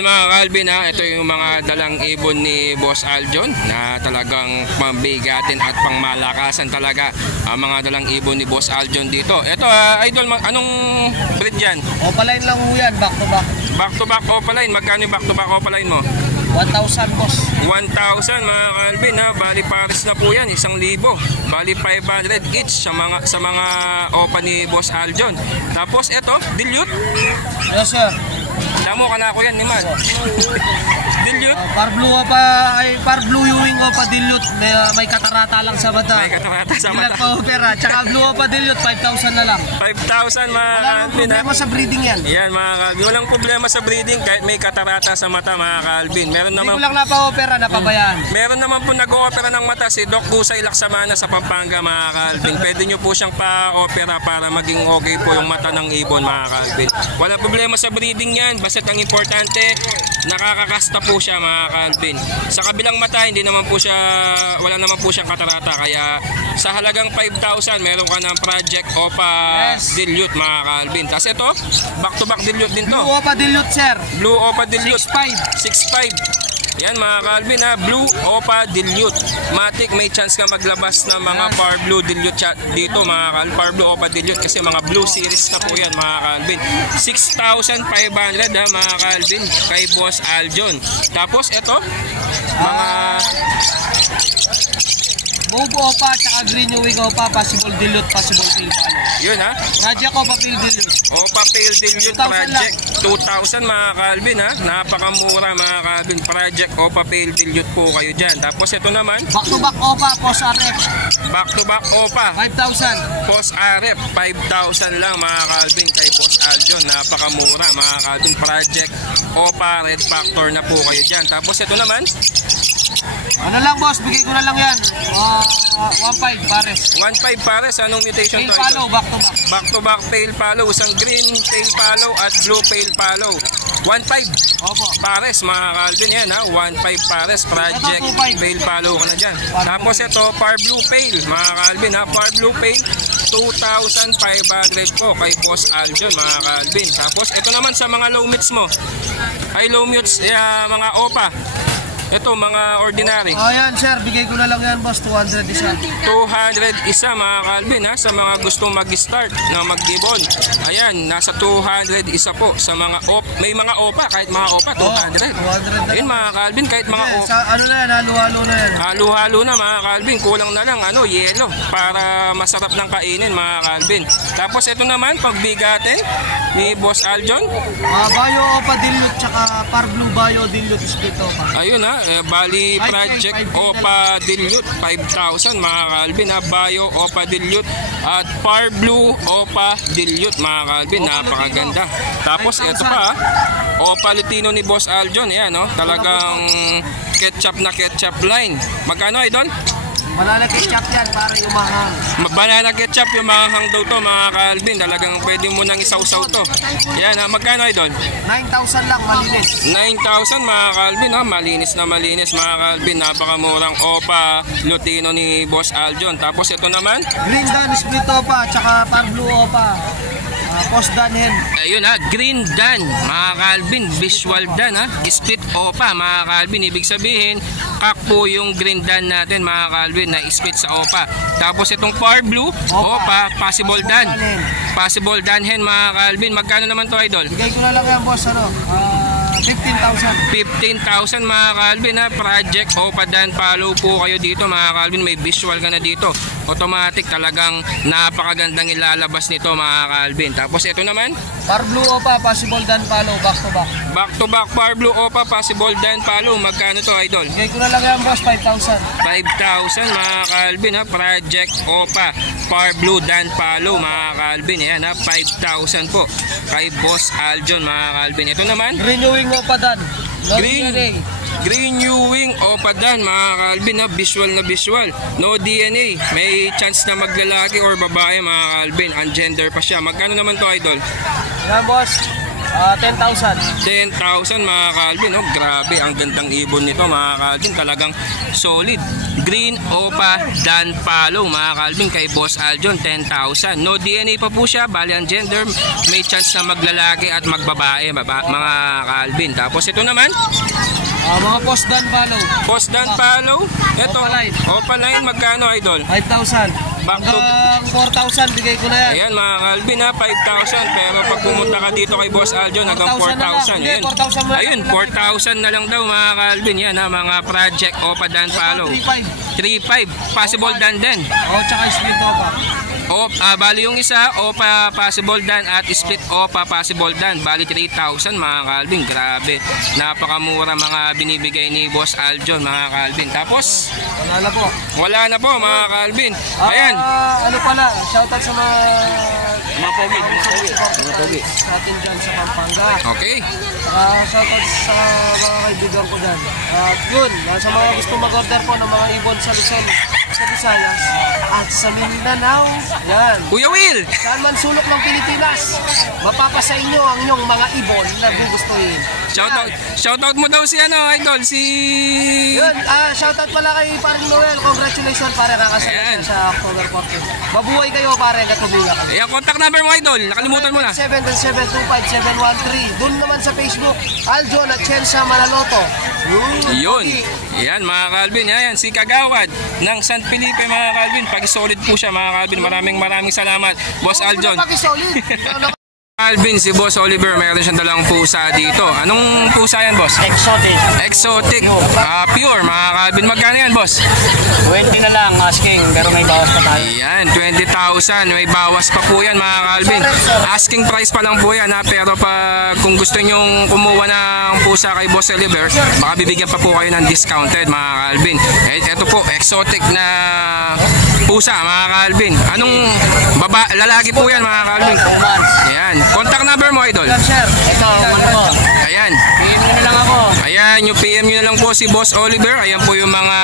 Ayan mga Calvin ha, ito yung mga dalang ibon ni Boss Aljon na talagang pambigatin at pangmalakasan talaga ang mga dalang ibon ni Boss Aljon dito. Ito Idol, anong breed yan? Opaline lang ho yan, back to back. Back to back Opaline, magkano yung back to back Opaline mo? 1,000 boss. 1,000 mga Calvin ha, bali pares na po yan, 1,000. Bali 500 each sa mga opa ni Boss Aljon. Tapos ito, dilute. Yes sir. Damo ka na ako yan, Niman. Dilute. Par blue Ewing opa dilute. May katarata lang sa mata. May katarata sa mata. Hindi pa opera. Tsaka blue opa dilute, 5,000 na lang. 5,000 mga Walang problema sa breeding yan. Yan mga Calvin, walang problema sa breeding kahit may katarata sa mata mga Calvin. Meron Hindi naman, ko lang napa-opera, napabayaan. meron naman po nag-o-opera ng mata si Doc Gusay Laksamana sa Pampanga mga Calvin. Pwede nyo po siyang pa-opera para maging okay po yung mata ng ibon mga Calvin. Walang problema sa breeding yan, basta ang importante nakakakasta po siya mga Calvin. Sa kabilang mata hindi naman po siya, wala naman po siyang katarata, kaya sa halagang 5,000 meron ka ng Project Opa Dilute mga Calvin. Tapos ito, back to back dilute din to. Blue opa dilute sir. Blue Opa Dilute 6,500. 6,500. Yan mga Calvin ha, Blue Opa Dilute. Matic, may chance ka maglabas ng mga Par Blue Dilute dito mga Calvin. Par Blue Opa Dilute kasi mga Blue Series na po yan mga Calvin. 6,500 ha mga Calvin kay Boss Aljon. Tapos ito, mga Mauve opa, tsaka green Ewing opa, possible dilute, possible tail palo. yun ha, Project opa pale dilute. Opa Pale Dilute 2,000 Project 2,000 mga Calvin ha, napakamura mga Calvin. Project Opa Pale Dilute po kayo dyan. Tapos ito naman, Back to back opa, post RF. back to back Opa 5,000. Post RF 5,000 lang mga Calvin kay Boss Aljon. Napakamura mga Calvin. Project Opa Red Factor na po kayo dyan. Tapos ito naman, Ano lang boss, bigay ko na lang yan. 1,500 pares. 1,500 pares. Anong mutation Tail to? palo, back to back. Back to back Pale Palo, isang green Pale Palo at blue Pale Palo. 1,500 Opo. pares mga Calvin yan ha, 1,500 pares. Project Ito, 2,500. Pale Palo ka na dyan. Tapos ito, Par Blue Pale mga Calvin ha, Par Blue Pale 2,500 po kay Boss Aljon mga Calvin. Tapos ito naman sa mga low mutes mo, ay low mutes mga opa, ito mga ordinary. Ayan sir, bigay ko na lang yan boss, 200 isa. 200 isa mga Calvin ha, sa mga gustong mag-start na mag-ibon. Ayan, nasa 200 isa po sa mga may mga opa, kahit mga opa 200. 200 na Yun lang. mga Calvin, kahit mga Eh, opa. sa, ano na yan, halo-halo na yan. Halo-halo na mga Calvin, kulang na lang yelo para masarap ng kainin mga Calvin. Tapos ito naman, pagbigatin ni Boss Aljon. Bayo opa dilute, tsaka par blue bayo dilute split opa. Ayun ha, bali Project Opa Dilute 5,000 mga Calvin ha, Bayo Opa Dilute at Par Blue Opa Dilute mga Calvin, napakaganda. Tapos ito pa Opa Lutino ni Boss Aljon, yan talagang ketchup na ketchup line. Magkano idol? Banana ketchup yan, para yung mahang. Banana ketchup yung mahang daw to mga Calvin, talagang pwede mo nang isawsaw to. Yan magkano idol? 9,000 lang, malinis. 9,000 mga Calvin malinis na malinis mga Calvin, napakamurang Opa Lutino ni Boss Aljon. Tapos ito naman, Green Dan split opa, tsaka par blue opa. Post Dan hen. ayun Green Dan mga Calvin, visual Dan split Opa mga Calvin. Ibig sabihin kak po yung Green Dan natin mga Calvin na split sa Opa. Tapos itong Par Blue Opa, possible Dan. Possible Dan hen mga Calvin. Magkano naman to idol? Bigay ko na lang yan boss, 15,000. 15,000 mga Calvin Project Opa Dan. Follow po kayo dito mga Calvin, may visual ka na dito. Automatic, talagang napakagandang ilalabas nito mga Calvin. Tapos ito naman, Par blue opa, possible Dan palo, back to back. back to back Par Blue Opa, possible Dan Palo. Magkano to idol? Bigay ko na lang yan boss, 5,000. 5,000 mga Calvin Project Opa Par Blue Dan Palo mga Calvin. Yan 5,000 po kay Boss Aljon mga Calvin. Ito naman, Green Ewing opa Dan. No DNA. Green Ewing Opa Dan mga Calvin visual na visual, no DNA, may chance na maglalaki or babae mga Calvin, ungender pa siya. Magkano naman to idol? Yan boss, 10,000. 10,000 mga Calvin. Oh, grabe, ang gandang ibon nito mga Calvin. Talagang solid. Green Opa Dan Palo mga Calvin kay Boss Aljon, 10,000. No DNA pa po siya, bali ang gender, may chance na maglalaki at magbabae mga Calvin. Tapos ito naman, Mga post dan palo. Post Dan Palo. Ito, Opaline. Opaline, magkano idol? 5,000. Back to- Hanggang 4,000 bigay ko na yan. Ayan mga Calvin ha, 5,000. Pero pag pumunta ka dito kay Boss Aljon, hanggang 4,000. 4,000 na lang. Ayun. 4,000 mo na Ayun, lang. 4,000 na lang daw mga Calvin. Yan ha, mga project Opa Dan Palo. 3,500. 3,500. Possible dan din. Tsaka split opa. Bali yung isa, Opa Possible Dan at Split Opa Possible Dan. Bali 3,000 mga Calvin. Grabe. Napakamura mga binibigay ni Boss Aljon mga Calvin. Tapos, Wala na po. wala na po mga Calvin. Ayan. Ano pala, shoutout sa mga Mapawid. sa atin dyan sa Pampanga. Okay. Shoutout sa mga kaibigan ko dyan. At yun, sa mga gusto mag-order po ng mga ibon sa Luzon, sa Visayas, at sa Mindanao. Yan. Kuya Will. Saan man sulok ng Pilipinas, mapapasa inyo ang inyong mga ibon na gugustuhin. Shoutout mo daw si idol, si... Yun, shoutout pala kay Paring Noel. Congratulations pare, kakasal Ayan. siya sa October 14. Mabuhay kayo pare, katubila kami. Ayan, contact number mo idol. Nakalimutan mo na. 72725-713. Doon naman sa Facebook, Aljon at Chensa Manaloto. Yun. Yan mga Calvin. Yan, si Kagawad ng San Felipe mga Calvin. Pag-solid po siya mga Calvin. Maraming salamat. Boss Aljon. Pag-solid. Calvin, si Boss Oliver, mayroon siyang dalang pusa dito. Anong pusa yan, boss? Exotic. Exotic. Pure, mga Calvin. Magkano yan, boss? 20 na lang asking, pero may bawas pa tayo. Yan, 20,000. May bawas pa po yan, mga Calvin. Asking price pa lang po yan, ha? Pero pag kung gusto nyong kumuha ng pusa kay Boss Oliver, baka bibigyan pa po kayo ng discounted, mga Calvin. Ito po, exotic na pusa, mga Calvin. Anong lalaki po yan, mga Calvin? Yan. Contact number mo, idol. Sir, ito, ano po? Ayan. PM nyo na lang ako. Ayan, yung PM nyo na lang po si Boss Oliver. Ayan po yung mga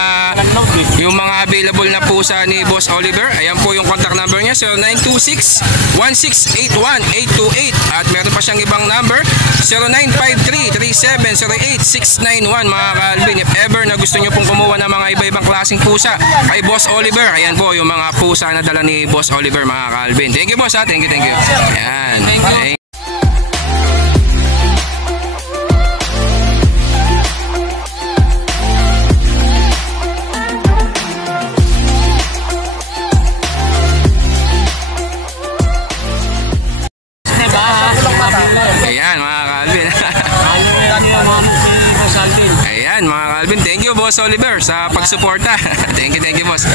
available na pusa ni Boss Oliver. Ayan po yung contact number niya, 0926-1681-828. At meron pa siyang ibang number, 0953-3708-691, mga Calvin. If ever na gusto nyo pong kumuha ng mga iba-ibang klaseng pusa kay Boss Oliver, ayan po yung mga pusa na dala ni Boss Oliver, mga Calvin. Thank you, boss, ha? Thank you. Ayan. Thank you. Ayan mga Calvin. Ayan mga Calvin, thank you Boss Oliver sa pagsuporta. Thank you boss.